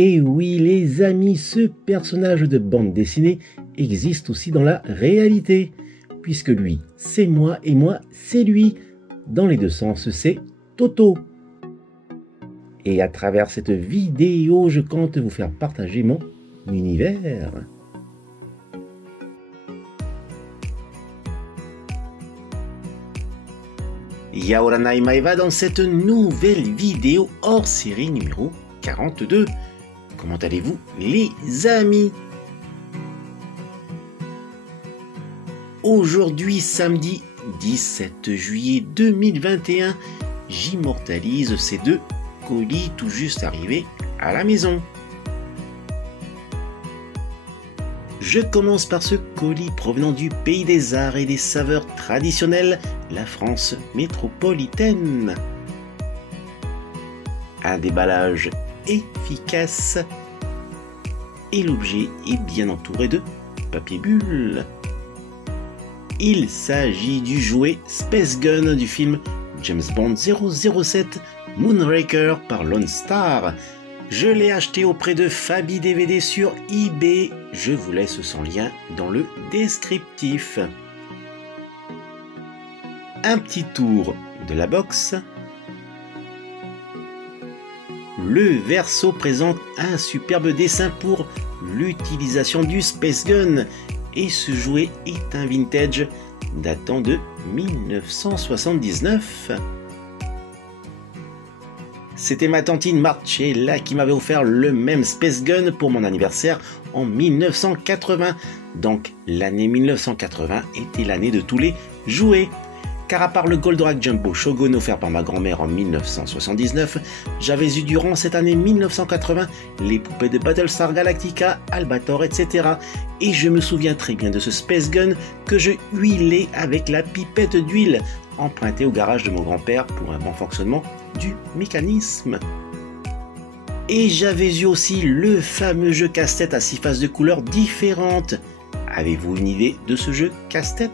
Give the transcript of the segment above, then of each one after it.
Et oui les amis, ce personnage de bande dessinée existe aussi dans la réalité, puisque lui c'est moi et moi c'est lui. Dans les deux sens c'est Toto. Et à travers cette vidéo, je compte vous faire partager mon univers. Yaoranai Maeva dans cette nouvelle vidéo hors série numéro 42. Comment allez-vous les amis? Aujourd'hui samedi 17 juillet 2021, j'immortalise ces deux colis tout juste arrivés à la maison. Je commence par ce colis provenant du pays des arts et des saveurs traditionnelles, la France métropolitaine. Un déballage efficace et l'objet est bien entouré de papier bulle. Il s'agit du jouet Space Gun du film James Bond 007 Moonraker par Lone Star. Je l'ai acheté auprès de Fabi DVD sur eBay. Je vous laisse son lien dans le descriptif. Un petit tour de la box. Le verso présente un superbe dessin pour l'utilisation du Space Gun. Et ce jouet est un vintage datant de 1979. C'était ma tantine Marcella qui m'avait offert le même Space Gun pour mon anniversaire en 1980. Donc l'année 1980 était l'année de tous les jouets. Car à part le Goldorak Jumbo Shogun offert par ma grand-mère en 1979, j'avais eu durant cette année 1980 les poupées de Battlestar Galactica, Albator, etc. Et je me souviens très bien de ce Space Gun que je huilais avec la pipette d'huile, empruntée au garage de mon grand-père pour un bon fonctionnement du mécanisme. Et j'avais eu aussi le fameux jeu casse-tête à 6 faces de couleurs différentes. Avez-vous une idée de ce jeu casse-tête ?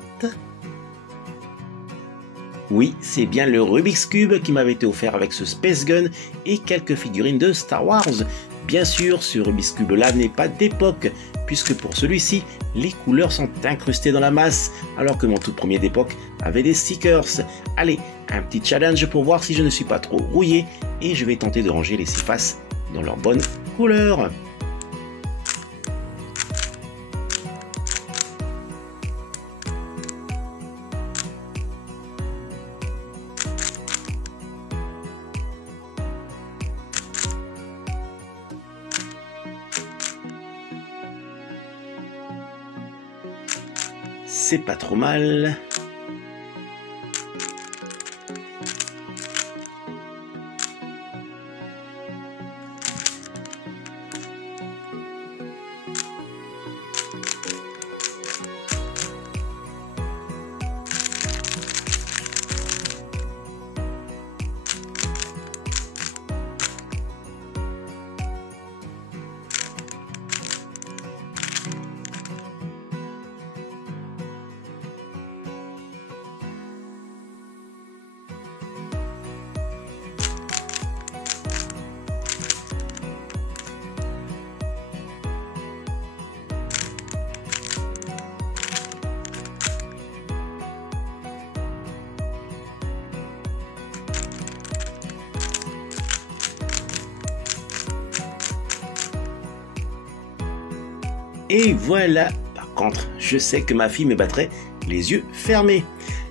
Oui, c'est bien le Rubik's Cube qui m'avait été offert avec ce Space Gun et quelques figurines de Star Wars. Bien sûr, ce Rubik's Cube là n'est pas d'époque, puisque pour celui-ci, les couleurs sont incrustées dans la masse, alors que mon tout premier d'époque avait des stickers. Allez, un petit challenge pour voir si je ne suis pas trop rouillé, et je vais tenter de ranger les 6 faces dans leur bonne couleur. C'est pas trop mal. Et voilà, par contre, je sais que ma fille me battrait les yeux fermés.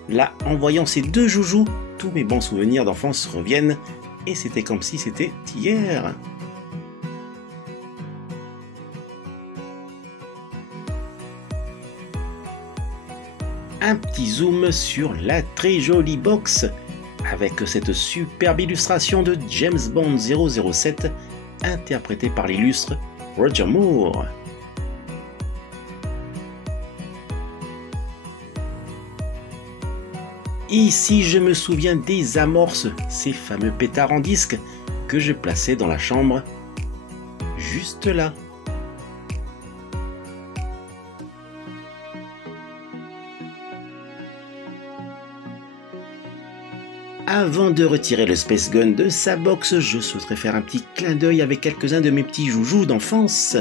Là, en voyant ces deux joujoux, tous mes bons souvenirs d'enfance reviennent, et c'était comme si c'était hier. Un petit zoom sur la très jolie box, avec cette superbe illustration de James Bond 007, interprétée par l'illustre Roger Moore. Ici, je me souviens des amorces, ces fameux pétards en disque que je plaçais dans la chambre, juste là. Avant de retirer le Space Gun de sa box, je souhaiterais faire un petit clin d'œil avec quelques-uns de mes petits joujoux d'enfance.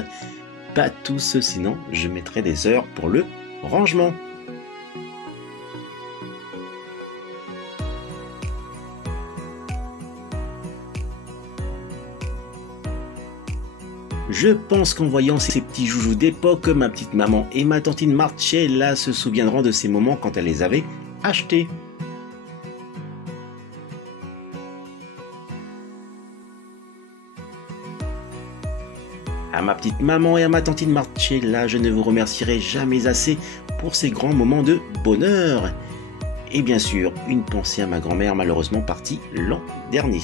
Pas tous, sinon je mettrai des heures pour le rangement. Je pense qu'en voyant ces petits joujoux d'époque, ma petite maman et ma tantine Marcella se souviendront de ces moments quand elle les avait achetés. À ma petite maman et à ma tantine Marcella, je ne vous remercierai jamais assez pour ces grands moments de bonheur. Et bien sûr, une pensée à ma grand-mère malheureusement partie l'an dernier.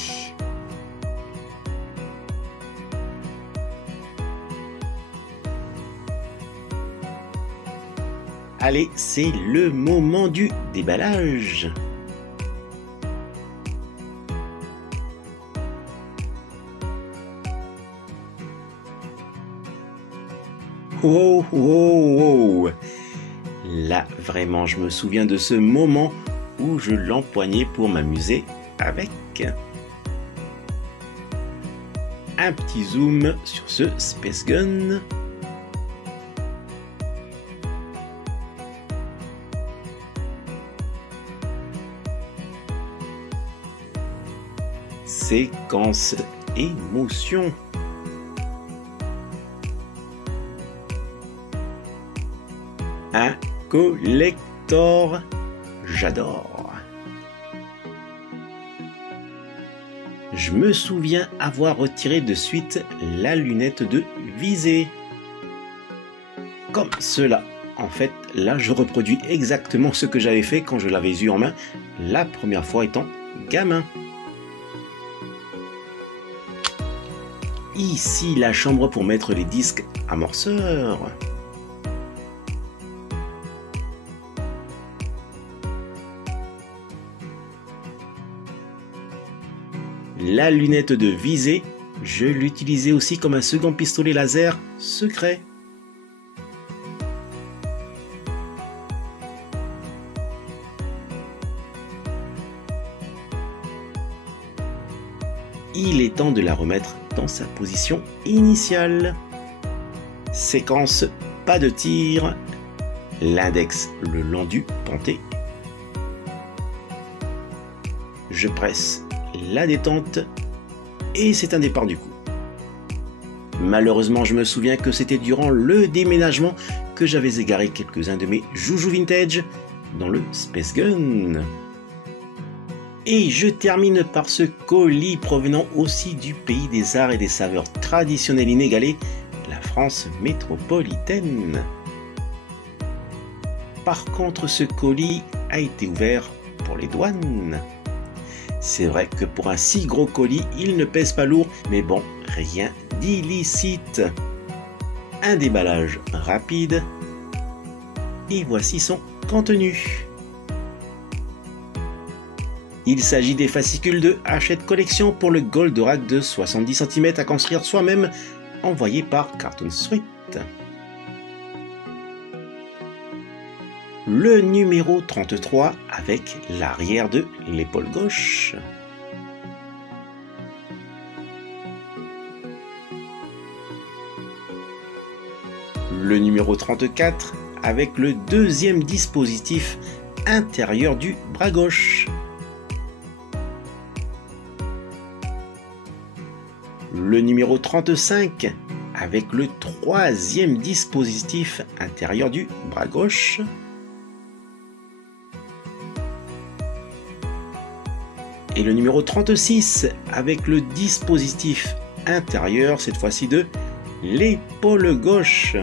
Allez, c'est le moment du déballage. Wow, wow, wow. Là, vraiment, je me souviens de ce moment où je l'empoignais pour m'amuser avec. Un petit zoom sur ce Space Gun. Séquence émotion. Un collector, j'adore. Je me souviens avoir retiré de suite la lunette de visée. Comme cela. En fait, là, je reproduis exactement ce que j'avais fait quand je l'avais eu en main la première fois étant gamin. Ici, la chambre pour mettre les disques amorceurs. La lunette de visée, je l'utilisais aussi comme un second pistolet laser secret. Il est temps de la remettre dans sa position initiale. Séquence pas de tir, l'index le long du ponté. Je presse la détente et c'est un départ du coup. Malheureusement, je me souviens que c'était durant le déménagement que j'avais égaré quelques-uns de mes joujoux vintage dans le Space Gun. Et je termine par ce colis provenant aussi du pays des arts et des saveurs traditionnelles inégalées, la France métropolitaine. Par contre, ce colis a été ouvert pour les douanes. C'est vrai que pour un si gros colis, il ne pèse pas lourd, mais bon, rien d'illicite. Un déballage rapide. Et voici son contenu. Il s'agit des fascicules de Hachette Collection pour le Goldorak de 70 cm à construire soi-même, envoyé par Cartoon Street. Le numéro 33 avec l'arrière de l'épaule gauche. Le numéro 34 avec le deuxième dispositif intérieur du bras gauche. Le numéro 35 avec le troisième dispositif intérieur du bras gauche. Et le numéro 36 avec le dispositif intérieur, cette fois-ci de l'épaule gauche.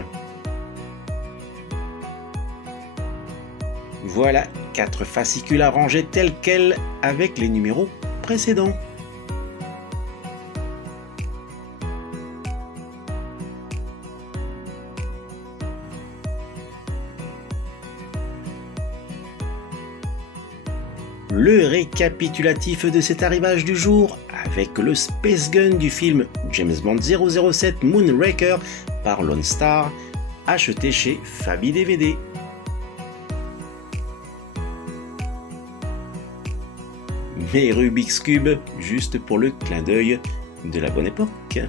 Voilà 4 fascicules à ranger tels quels avec les numéros précédents. Le récapitulatif de cet arrivage du jour avec le Space Gun du film James Bond 007 Moonraker par Lone Star, acheté chez Fabi DVD. mes Rubik's Cube juste pour le clin d'œil de la bonne époque.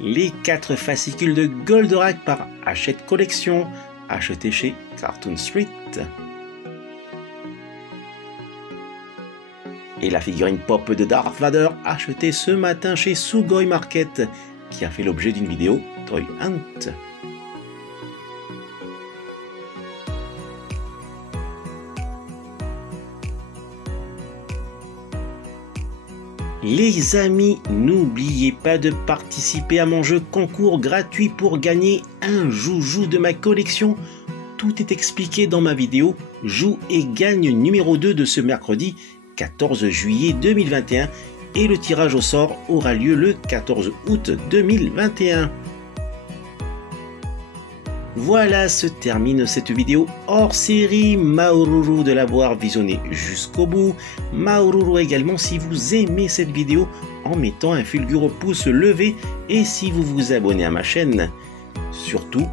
Les 4 fascicules de Goldorak par Hachette Collection, achetés chez Cartoon Street. Et la figurine pop de Darth Vader, achetée ce matin chez Sugoi Market, qui a fait l'objet d'une vidéo Toy Hunt. Les amis, n'oubliez pas de participer à mon jeu concours gratuit pour gagner un joujou de ma collection. Tout est expliqué dans ma vidéo Joue et gagne numéro 2 de ce mercredi 14 juillet 2021 et le tirage au sort aura lieu le 14 août 2021. Voilà, se termine cette vidéo hors série. Maoruru de l'avoir visionné jusqu'au bout. Maoruru également si vous aimez cette vidéo en mettant un fulgure pouce levé et si vous vous abonnez à ma chaîne. Surtout,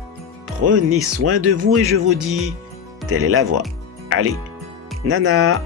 prenez soin de vous et je vous dis, telle est la voie. Allez, nana!